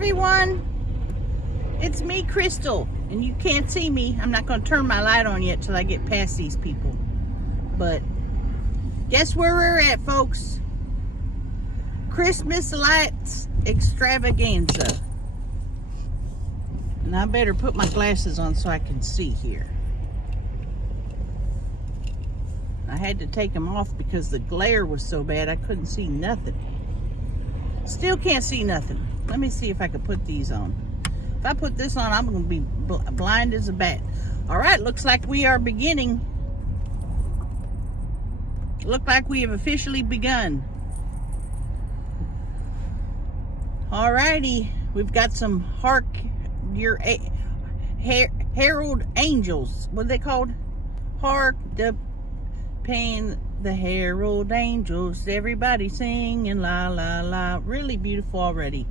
everyone, it's me, Crystal, and you can't see me. I'm not going to turn my light on yet till I get past these people. But guess where we're at, folks? Christmas lights extravaganza. And I better put my glasses on so I can see here. I had to take them off because the glare was so bad I couldn't see nothing. Still can't see nothing. Let me see if I can put these on. If I put this on, I'm going to be blind as a bat. All right, looks like we are beginning. Look like we have officially begun. All righty, we've got some herald angels. What are they called? Hark the pain, the herald angels. Everybody singing la la la. Really beautiful already,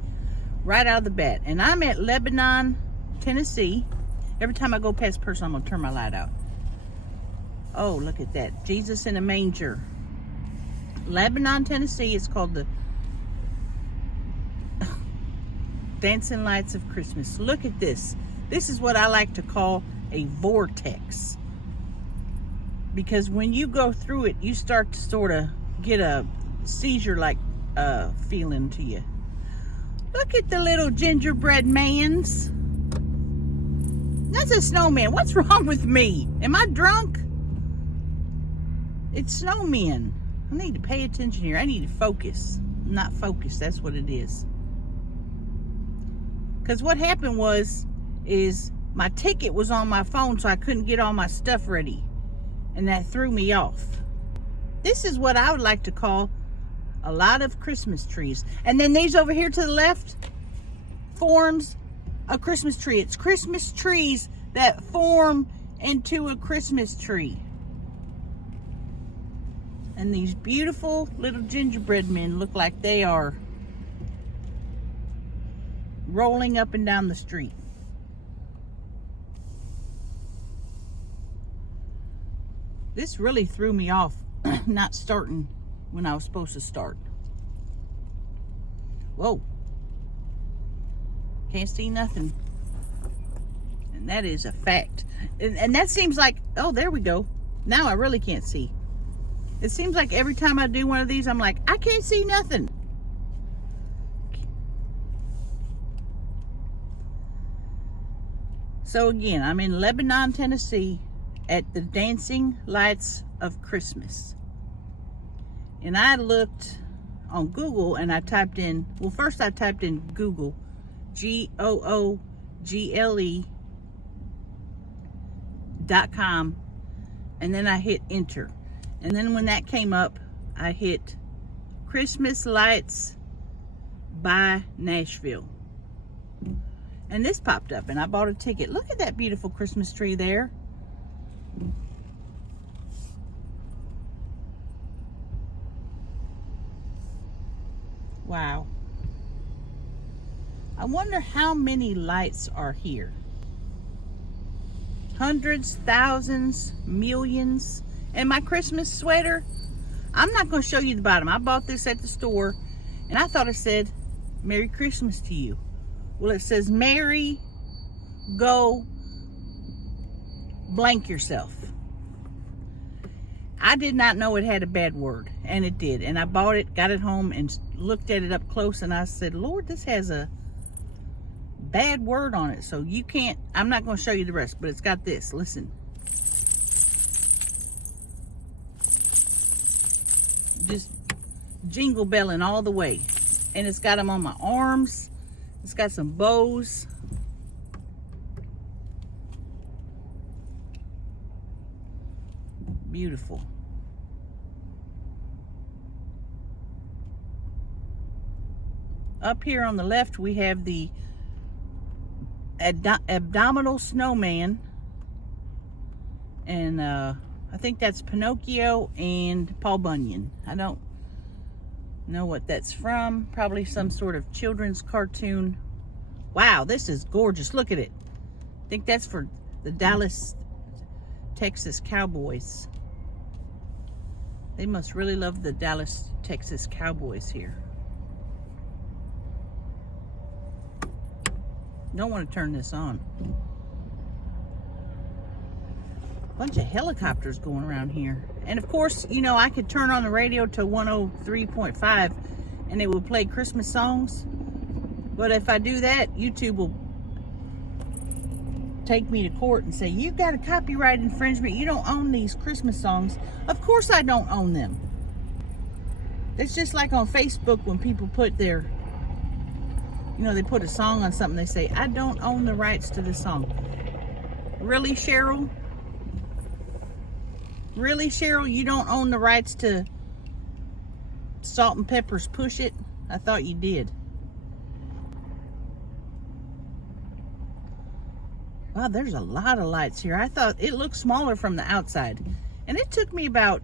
right out of the bat. And I'm at Lebanon, Tennessee. Every time I go past a person, I'm gonna turn my light out. Oh, look at that. Jesus in a manger. Lebanon, Tennessee. It's called the Dancing Lights of Christmas. Look at this. This is what I like to call a vortex. Because when you go through it, you start to sort of get a seizure-like feeling to you. Look at the little gingerbread mans. That's a snowman. What's wrong with me? Am I drunk? It's snowmen. I need to pay attention here. I need to focus. Not focus. That's what it is. Because what happened is my ticket was on my phone, so I couldn't get all my stuff ready. And that threw me off. This is what I would like to call a lot of Christmas trees. And then these over here to the left forms a Christmas tree. It's Christmas trees that form into a Christmas tree. And these beautiful little gingerbread men look like they are rolling up and down the street. This really threw me off not starting when I was supposed to start. Whoa. Can't see nothing. And that is a fact. And that seems like, oh, there we go. Now I really can't see. It seems like every time I do one of these, I'm like, I can't see nothing. So again, I'm in Lebanon, Tennessee at the Dancing Lights of Christmas. And I looked on Google and I typed in, well, first I typed in Google, GOOGLE.com, and then I hit enter. And then when that came up, I hit Christmas Lights by Nashville. And this popped up and I bought a ticket. Look at that beautiful Christmas tree there. Wow. I wonder how many lights are here. Hundreds, thousands, millions. And my Christmas sweater, I'm not going to show you the bottom. I bought this at the store and I thought it said Merry Christmas to you. Well, it says Merry, go, blank yourself. I did not know it had a bad word, and it did. And I bought it, got it home, and looked at it up close, and I said, Lord, this has a bad word on it. So you can't, I'm not going to show you the rest, but it's got this. Listen. Just jingle belling all the way. And it's got them on my arms. It's got some bows. Beautiful. Up here on the left, we have the abdominal snowman. And I think that's Pinocchio and Paul Bunyan. I don't know what that's from. Probably some sort of children's cartoon. Wow, this is gorgeous. Look at it. I think that's for the Dallas, Texas Cowboys. They must really love the Dallas, Texas Cowboys here. Don't want to turn this on. Bunch of helicopters going around here. And of course, you know, I could turn on the radio to 103.5 and it would play Christmas songs. But if I do that, YouTube will take me to court and say, you got a copyright infringement. You don't own these Christmas songs. Of course I don't own them. It's just like on Facebook when people put their, you know, they put a song on something. They say, I don't own the rights to this song. Really, Cheryl? Really, Cheryl? You don't own the rights to Salt and Pepper's Push It? I thought you did. Wow, there's a lot of lights here. I thought it looked smaller from the outside. And it took me about...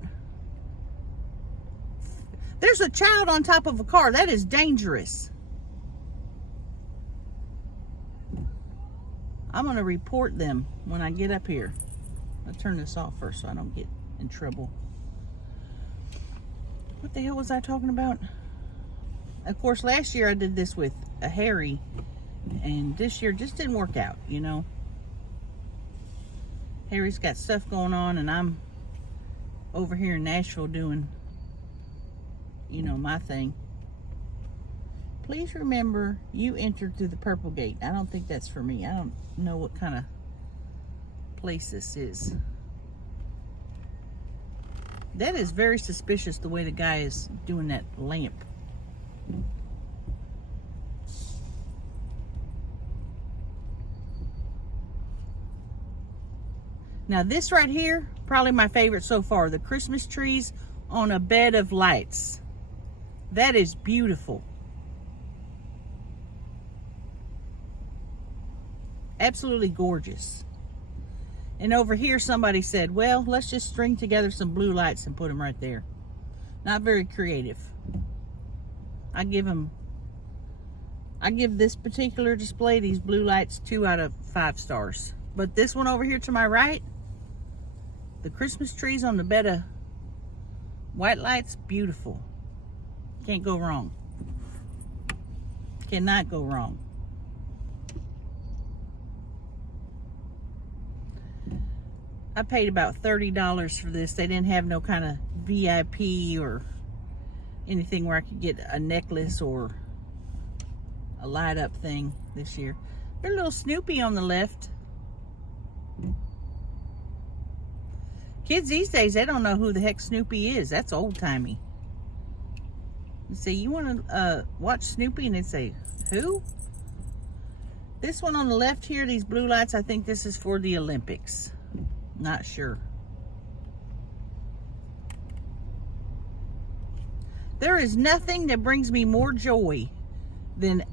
There's a child on top of a car. That is dangerous. I'm going to report them when I get up here. I'll turn this off first so I don't get in trouble. What the hell was I talking about? Of course, last year I did this with a Harry. And this year just didn't work out, you know. Harry's got stuff going on and I'm over here in Nashville doing, you know, my thing. Please remember you entered through the purple gate. I don't think that's for me. I don't know what kind of place this is. That is very suspicious the way the guy is doing that lamp. Now this right here, probably my favorite so far. The Christmas trees on a bed of lights. That is beautiful. Absolutely gorgeous. And over here somebody said, well, let's just string together some blue lights and put them right there. Not very creative. I give this particular display, these blue lights, 2 out of 5 stars. But this one over here to my right, the Christmas trees on the bed of white lights, beautiful. Can't go wrong. Cannot go wrong. I paid about $30 for this. They didn't have no kind of VIP or anything where I could get a necklace or a light up thing this year. There's a little Snoopy on the left. Kids these days, they don't know who the heck Snoopy is. That's old timey. You say, you want to watch Snoopy? And they say, who? This one on the left here, these blue lights, I think this is for the Olympics. Not sure. There is nothing that brings me more joy than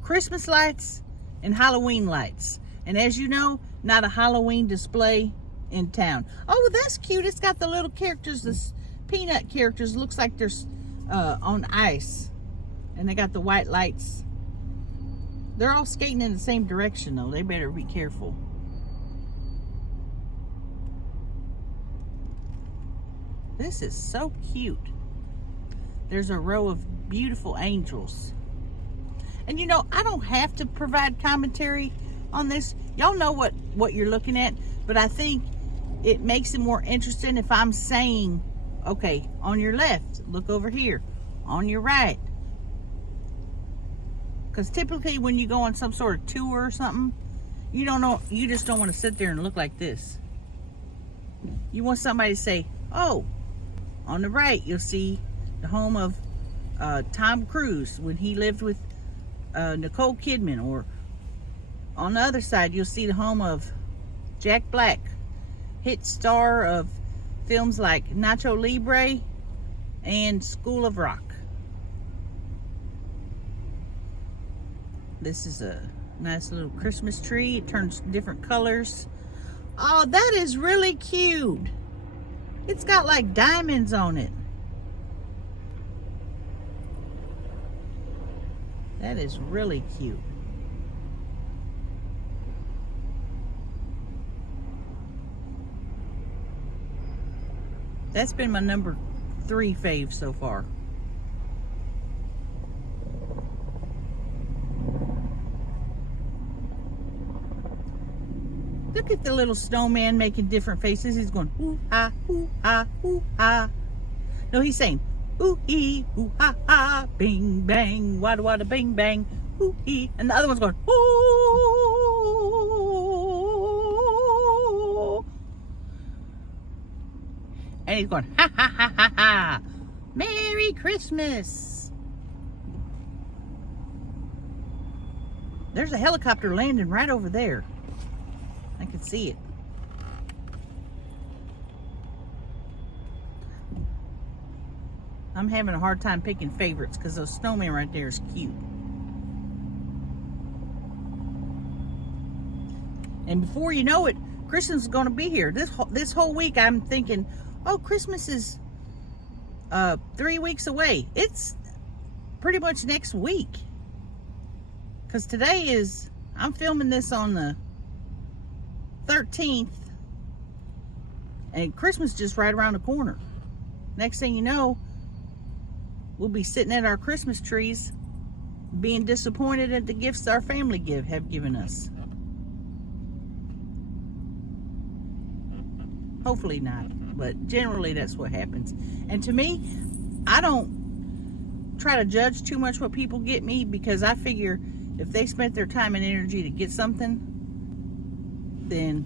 Christmas lights and Halloween lights. And as you know, not a Halloween display in town. Oh, that's cute. It's got the little characters, the peanut characters. Looks like they're on ice. And they got the white lights. They're all skating in the same direction, though. They better be careful. This is so cute. There's a row of beautiful angels. And you know, I don't have to provide commentary on this. Y'all know what you're looking at, but I think it makes it more interesting if I'm saying, okay, on your left, look over here. On your right. Because typically when you go on some sort of tour or something, you don't know, you just don't want to sit there and look like this. You want somebody to say, oh, on the right, you'll see the home of Tom Cruise when he lived with Nicole Kidman. Or on the other side, you'll see the home of Jack Black, hit star of films like Nacho Libre and School of Rock. This is a nice little Christmas tree. It turns different colors. Oh, that is really cute. It's got like diamonds on it. That is really cute. That's been my number 3 fave so far. Look at the little snowman making different faces. He's going, ooh, ha, ooh, ha, ooh, ha. No, he's saying, ooh, ee, ooh, ha, ha, bing, bang, wada, wada, bing, bang, ooh, ee. And the other one's going, ooh. And he's going, ha, ha, ha, ha, ha. Merry Christmas. There's a helicopter landing right over there. I can see it. I'm having a hard time picking favorites because those snowmen right there is cute. And before you know it, Christmas is going to be here. This whole week I'm thinking, oh, Christmas is 3 weeks away. It's pretty much next week. Because today is, I'm filming this on the 13th, and Christmas just right around the corner. Next thing you know, we'll be sitting at our Christmas trees being disappointed at the gifts our family have given us. Hopefully not, but generally that's what happens. And to me, I don't try to judge too much what people get me, because I figure if they spent their time and energy to get something, then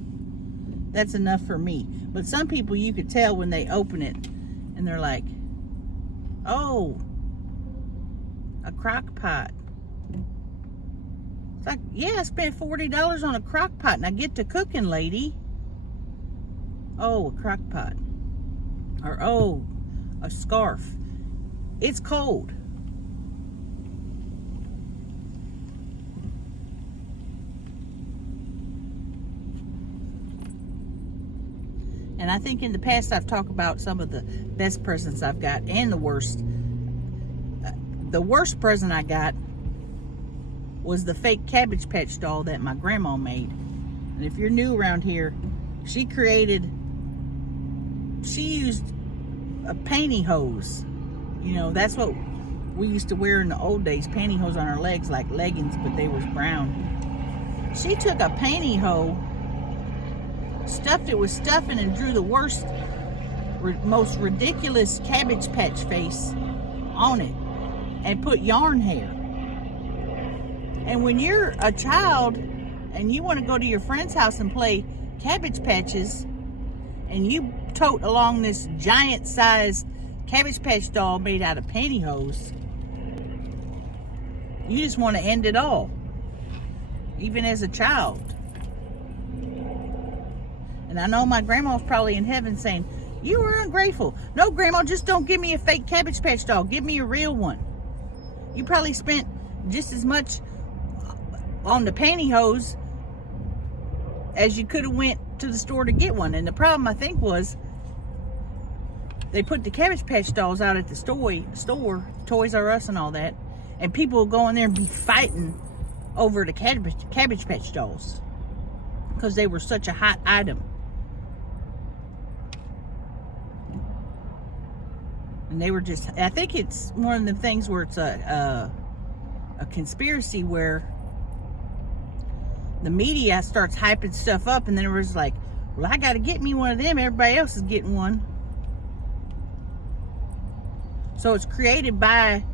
that's enough for me. But some people, you could tell when they open it and they're like, oh, a crock pot. It's like, yeah, I spent $40 on a crock pot and I get to cooking, lady. Oh, a crock pot. Or, oh, a scarf. It's cold. And I think in the past I've talked about some of the best presents I've got and the worst. The worst present I got was the fake Cabbage Patch doll that my grandma made. And if you're new around here, she used a pantyhose. You know, that's what we used to wear in the old days, pantyhose on our legs like leggings, but they was brown. She took a pantyhose, stuffed it with stuffing, and drew the worst, most ridiculous Cabbage Patch face on it and put yarn hair. And when you're a child and you want to go to your friend's house and play Cabbage Patches, and you tote along this giant size Cabbage Patch doll made out of pantyhose, you just want to end it all, even as a child. And I know my grandma's probably in heaven saying, you were ungrateful. No, Grandma, just don't give me a fake Cabbage Patch doll. Give me a real one. You probably spent just as much on the pantyhose as you could have went to the store to get one. And the problem, I think, was they put the Cabbage Patch dolls out at the store, Toys R Us and all that, and people will go in there and be fighting over the Cabbage Patch dolls because they were such a hot item. And they were just, I think it's one of the things where it's a conspiracy where the media starts hyping stuff up, and then it was like, well, I got to get me one of them. Everybody else is getting one. So it's created by,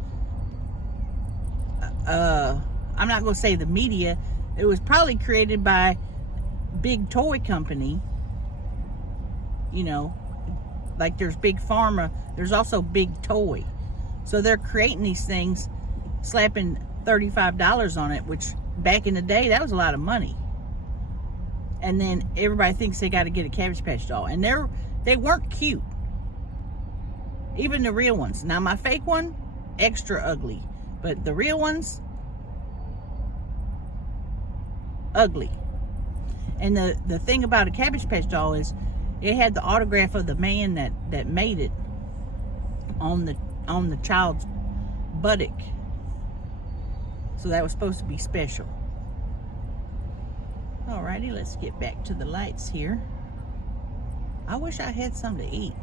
I'm not going to say the media. It was probably created by big toy company. You know, like there's Big Pharma. There's also Big Toy. So they're creating these things, slapping $35 on it, which back in the day, that was a lot of money. And then everybody thinks they got to get a Cabbage Patch doll. And they weren't cute. Even the real ones. Now, my fake one, extra ugly. But the real ones, ugly. And the thing about a Cabbage Patch doll is it had the autograph of the man that made it on the child's buttock. So that was supposed to be special. Alrighty, let's get back to the lights here. I wish I had something to eat.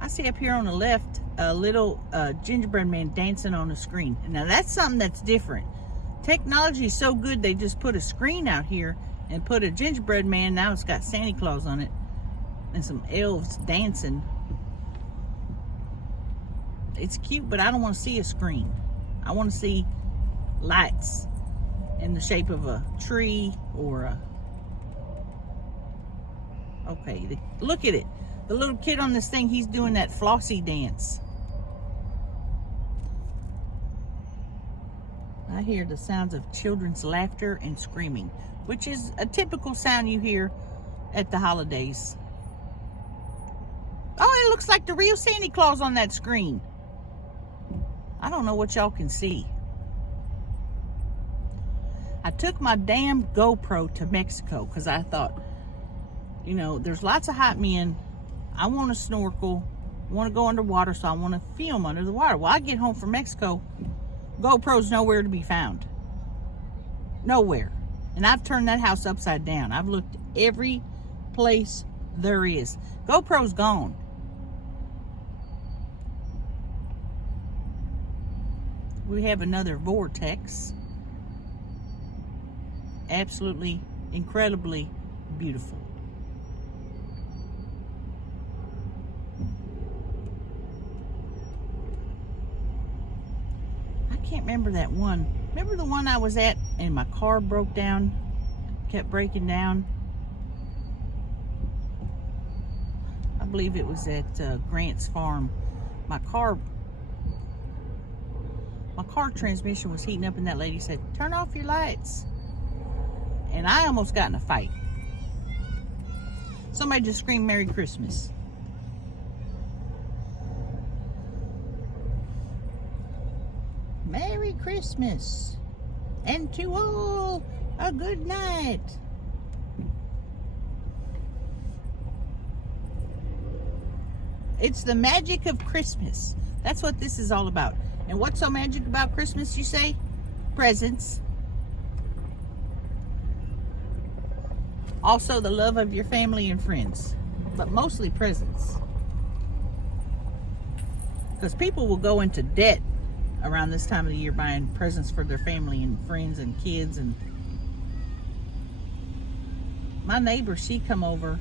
I see up here on the left a little gingerbread man dancing on the screen. Now that's something that's different. Technology is so good, they just put a screen out here and put a gingerbread man. Now it's got Santa Claus on it and some elves dancing. It's cute, but I don't want to see a screen. I want to see lights in the shape of a tree or a... Okay, look at it. The little kid on this thing, he's doing that flossy dance. I hear the sounds of children's laughter and screaming, which is a typical sound you hear at the holidays. Oh, it looks like the real Santa Claus on that screen. I don't know what y'all can see. I took my damn GoPro to Mexico because I thought, you know, there's lots of hot men. I want to snorkel, want to go underwater, so I want to film under the water. Well, I get home from Mexico, GoPro's nowhere to be found. Nowhere. And I've turned that house upside down. I've looked every place there is. GoPro's gone. We have another vortex. Absolutely, incredibly beautiful. I can't remember that one. Remember the one I was at and my car broke down? Kept breaking down? I believe it was at Grant's farm. My car transmission was heating up and that lady said, "Turn off your lights." And I almost got in a fight. Somebody just screamed Merry Christmas. Merry Christmas. And to all, a good night. It's the magic of Christmas. That's what this is all about. And what's so magic about Christmas, you say? Presents. Also the love of your family and friends. But mostly presents. Because people will go into debt around this time of the year buying presents for their family and friends and kids. And my neighbor, she come over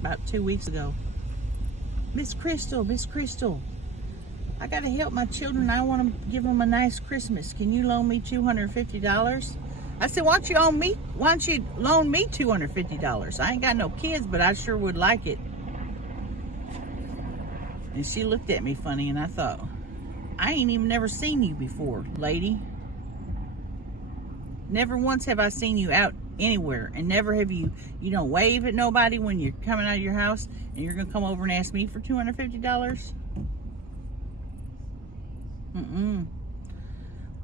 about 2 weeks ago. Miss Crystal, I gotta help my children. I want to give them a nice Christmas. Can you loan me $250? I said, why don't you loan me $250? I ain't got no kids, but I sure would like it. And she looked at me funny, and I thought, I ain't even never seen you before, lady. Never once have I seen you out anywhere, and never have you don't wave at nobody when you're coming out of your house, and you're gonna come over and ask me for $250?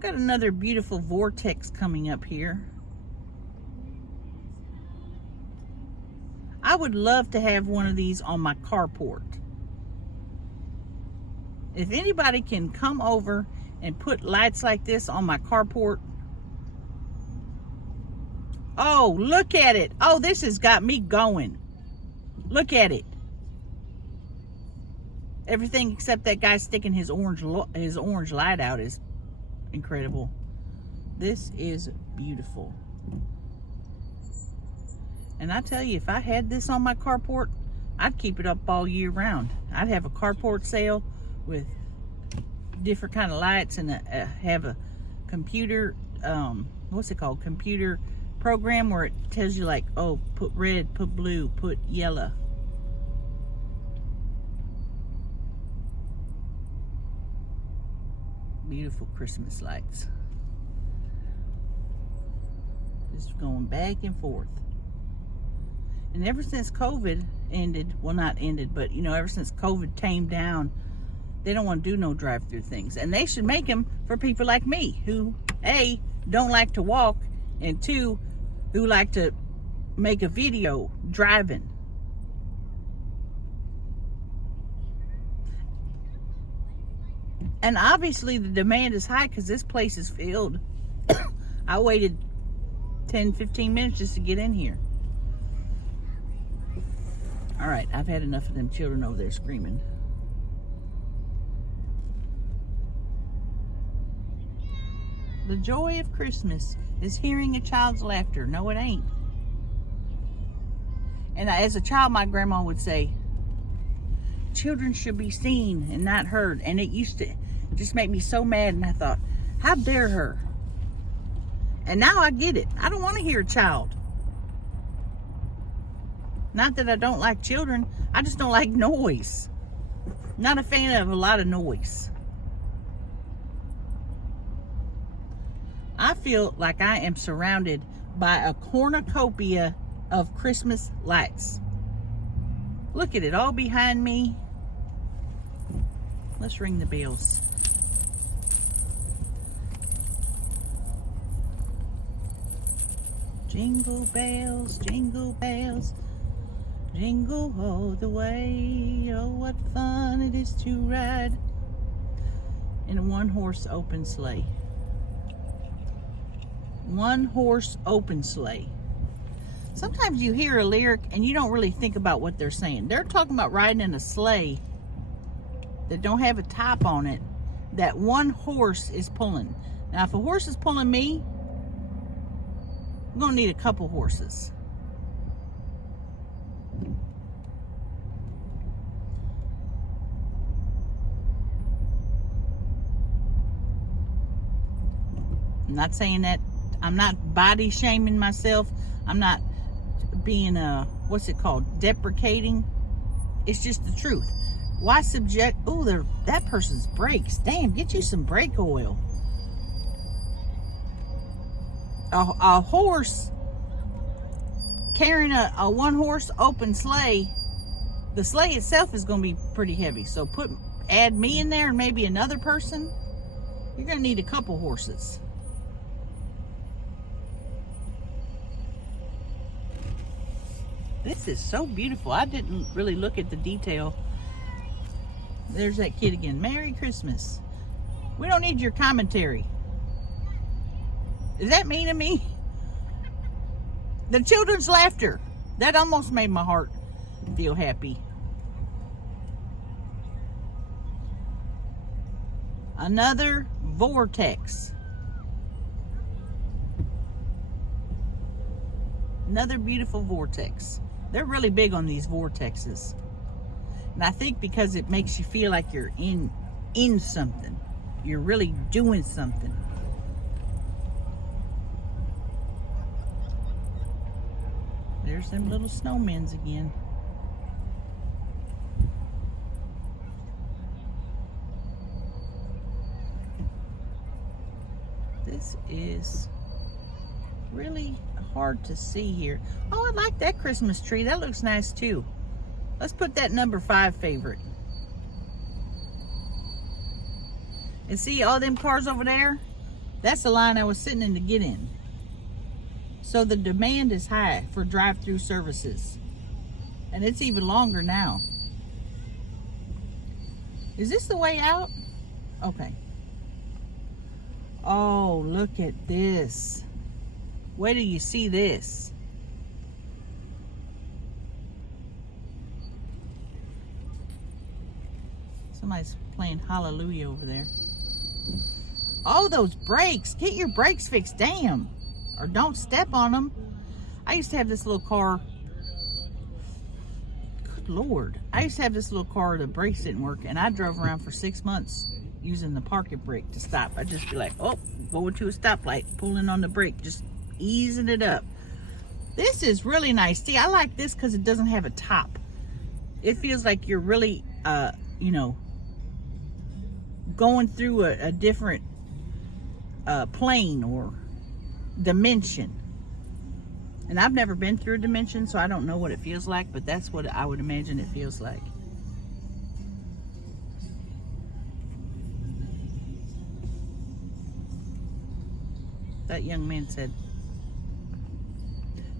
Got another beautiful vortex coming up here. I would love to have one of these on my carport. If anybody can come over and put lights like this on my carport. Oh, look at it. Oh, this has got me going. Look at it. Everything except that guy sticking his orange light out is incredible. This is beautiful. And I tell you, if I had this on my carport, I'd keep it up all year round. I'd have a carport sale with different kind of lights and have a computer, what's it called? Computer program where it tells you like, oh, put red, put blue, put yellow. Beautiful Christmas lights. Just going back and forth. And ever since COVID ended, well, not ended, but ever since COVID tamed down, they don't want to do no drive-through things. And they should make them for people like me who, A, don't like to walk, and 2, who like to make a video driving. And obviously the demand is high because this place is filled. I waited 10-15 minutes just to get in here. All right, I've had enough of them children over there screaming. The joy of Christmas is hearing a child's laughter. No, it ain't. And as a child, my grandma would say, children should be seen and not heard. And it used to just make me so mad. And I thought, how dare her? And now I get it. I don't want to hear a child. Not that I don't like children. I just don't like noise. Not a fan of a lot of noise. I feel like I am surrounded by a cornucopia of Christmas lights. Look at it all behind me. Let's ring the bells. Jingle bells, jingle all the way. Oh, what fun it is to ride in a one-horse open sleigh. One-horse open sleigh. Sometimes you hear a lyric and you don't really think about what they're saying. They're talking about riding in a sleigh that don't have a top on it, that one horse is pulling. Now, if a horse is pulling me, I'm gonna need a couple horses. I'm not saying that, I'm not body shaming myself. I'm not being what's it called, deprecating. It's just the truth. Why subject, oh, that person's brakes. Damn, get you some brake oil. A horse carrying a one horse open sleigh, the sleigh itself is going to be pretty heavy. So add me in there and maybe another person. You're going to need a couple horses. This is so beautiful. I didn't really look at the detail. There's that kid again. Merry Christmas. We don't need your commentary. Is that mean to me? The children's laughter. That almost made my heart feel happy. Another vortex. Another beautiful vortex. They're really big on these vortexes. And I think because it makes you feel like you're in something. You're really doing something. There's them little snowmen's again. This is really hard to see here. Oh, I like that Christmas tree. That looks nice too. Let's put that number 5 favorite. And see all them cars over there? That's the line I was sitting in to get in. So the demand is high for drive-through services. And it's even longer now. Is this the way out? Okay. Oh, look at this. Wait till you see this. Somebody's playing Hallelujah over there. Oh, those brakes. Get your brakes fixed. Damn. Or don't step on them. I used to have this little car. Good Lord. I used to have this little car, the brakes didn't work, and I drove around for 6 months using the parking brake to stop. I'd just be like, oh, going to a stoplight, pulling on the brake, just easing it up. This is really nice. See, I like this because it doesn't have a top. It feels like you're really, you know, going through a different plane or dimension. And I've never been through a dimension, so I don't know what it feels like, but that's what I would imagine it feels like. That young man said,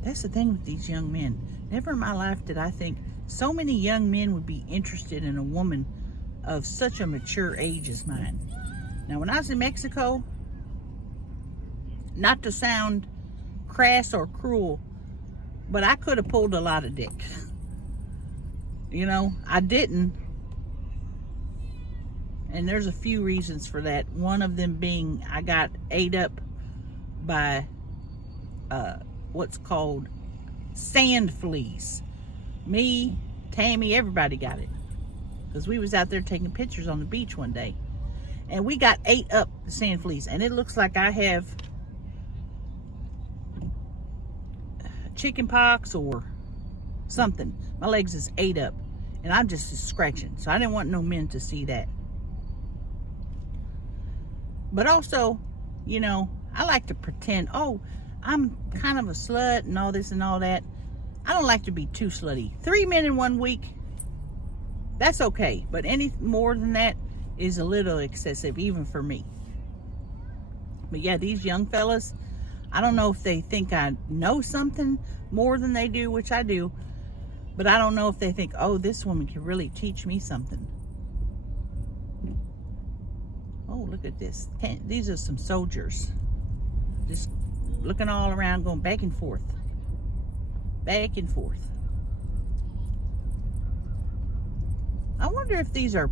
that's the thing with these young men. Never in my life did I think so many young men would be interested in a woman of such a mature age as mine. Now, when I was in Mexico, not to sound crass or cruel, but I could have pulled a lot of dick. You know, I didn't. And there's a few reasons for that. One of them being I got ate up by what's called sand fleas. Me, Tammy, everybody got it. Because we was out there taking pictures on the beach one day. And we got ate up the sand fleas. And it looks like I have chicken pox or something. My legs is ate up. And I'm just scratching. So I didn't want no men to see that. But also, you know, I like to pretend, oh, I'm kind of a slut and all this and all that. I don't like to be too slutty. 3 men in 1 week, that's okay. But any more than that is a little excessive, even for me. But yeah, these young fellas, I don't know if they think I know something more than they do, which I do. But I don't know if they think, oh, this woman can really teach me something. Oh, look at this. These are some soldiers. Just looking all around, going back and forth. Back and forth. I wonder if these are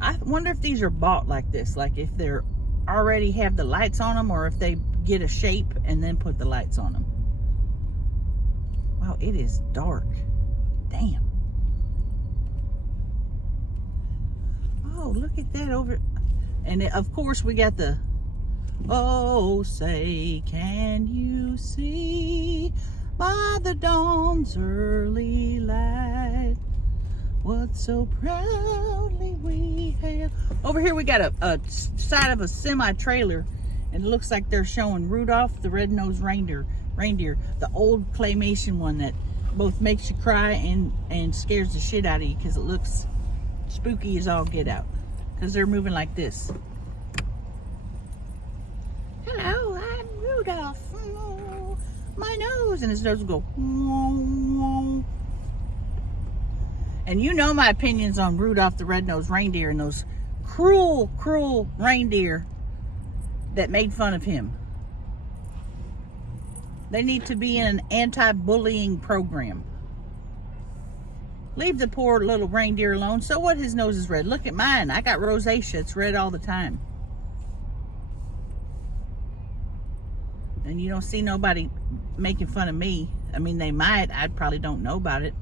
I wonder if these are bought like this. Like if they're already have the lights on them, or if they get a shape and then put the lights on them. Wow, it is dark. Damn. Oh, look at that over. And of course we got the, oh, say, can you see by the dawn's early light what so proudly we hailed. Over here we got a side of a semi-trailer, and it looks like they're showing Rudolph the Red-Nosed Reindeer, the old claymation one that both makes you cry and scares the shit out of you because it looks spooky as all get out, because they're moving like this. Hello, I'm Rudolph. Oh, my nose. And his nose will go. Oh. And you know my opinions on Rudolph the Red-Nosed Reindeer and those cruel, cruel reindeer that made fun of him. They need to be in an anti-bullying program. Leave the poor little reindeer alone. So what, his nose is red? Look at mine. I got rosacea. It's red all the time. And you don't see nobody making fun of me. I mean, they might. I probably don't know about it.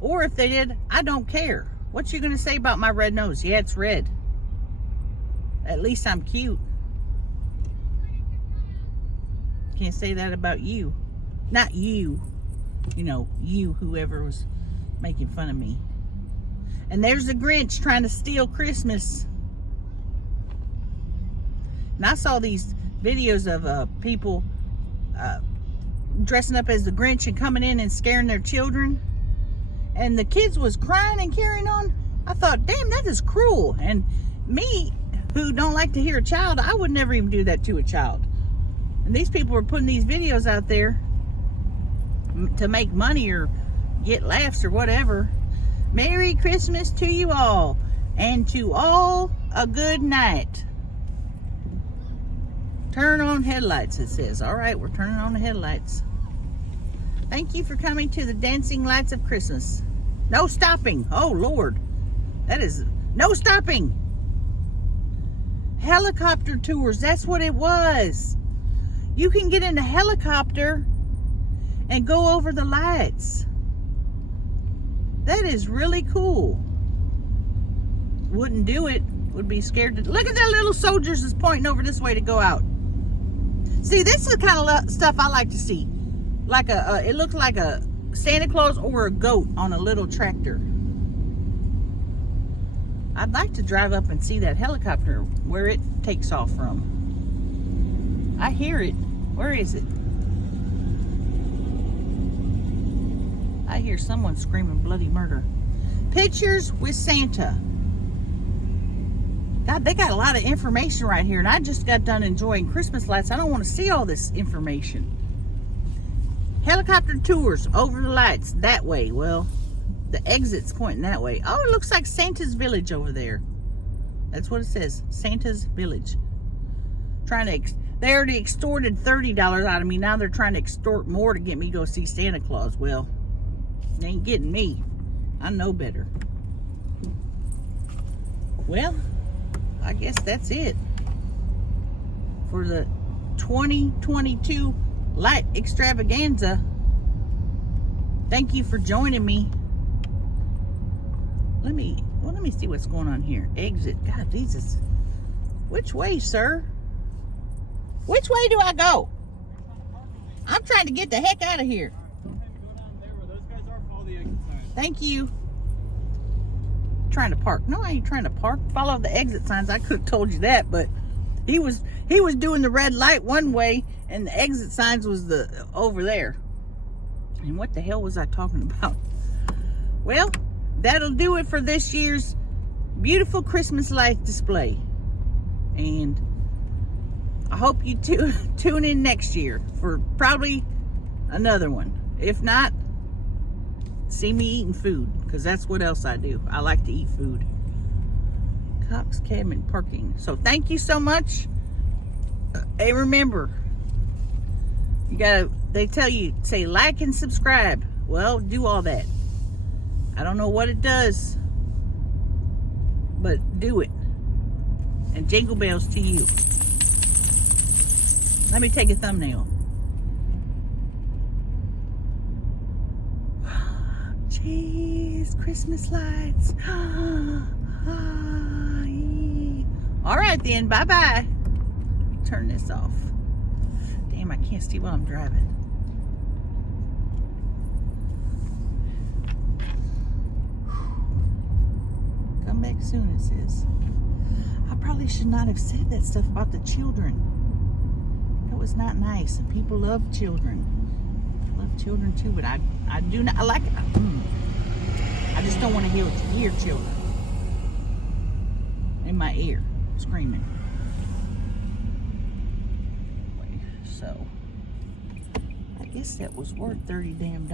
Or if they did, I don't care. What you going to say about my red nose? Yeah, it's red. At least I'm cute. Can't say that about you. Not you. You know, you, whoever was making fun of me. And there's the Grinch trying to steal Christmas. And I saw these videos of people dressing up as the Grinch and coming in and scaring their children. And the kids was crying and carrying on. I thought, damn, that is cruel. And me, who don't like to hear a child, I would never even do that to a child. And these people are putting these videos out there to make money or get laughs or whatever. Merry Christmas to you all, and to all a good night. Turn on headlights, it says. All right, we're turning on the headlights. Thank you for coming to the Dancing Lights of Christmas. No stopping. Oh, Lord. That is no stopping. Helicopter tours. That's what it was. You can get in a helicopter and go over the lights. That is really cool. Wouldn't do it. Would be scared to. Look at that little soldiers is pointing over this way to go out. See, this is the kind of stuff I like to see. Like it looks like a Santa Claus or a goat on a little tractor. I'd like to drive up and see that helicopter where it takes off from. I hear it. Where is it? I hear someone screaming bloody murder. Pictures with Santa. God, they got a lot of information right here, and I just got done enjoying Christmas lights. I don't want to see all this information. Helicopter tours over the lights that way. Well, the exit's pointing that way. Oh, it looks like Santa's Village over there. That's what it says, Santa's Village. They already extorted $30 out of me. Now they're trying to extort more to get me to go see Santa Claus. Well, they ain't getting me. I know better. Well, I guess that's it for the 2022 Light Extravaganza. Thank you for joining me. Let me see what's going on here. Exit. God, Jesus. Which way, sir? Which way do I go? I'm trying to get the heck out of here. Thank you. Trying to park. No, I ain't trying to park. Follow the exit signs. I could have told you that, but he was doing the red light one way and the exit signs was over there. And what the hell was I talking about? Well, that'll do it for this year's beautiful Christmas light display. And I hope you tune in next year for probably another one. If not, see me eating food, because that's what else I do. I like to eat food. Cox Cabin Parking. So thank you so much. Hey, remember, they tell you, say like and subscribe. Well, do all that. I don't know what it does, but do it. And jingle bells to you. Let me take a thumbnail. Jeez, Christmas lights. All right then, bye-bye. Let me turn this off. Damn, I can't see while I'm driving. Come back soon, it says. I probably should not have said that stuff about the children. That was not nice. And people love children. I love children too, but I do not. I like it. I just don't want to hear children in my ear screaming. So I guess that was worth $30 damn.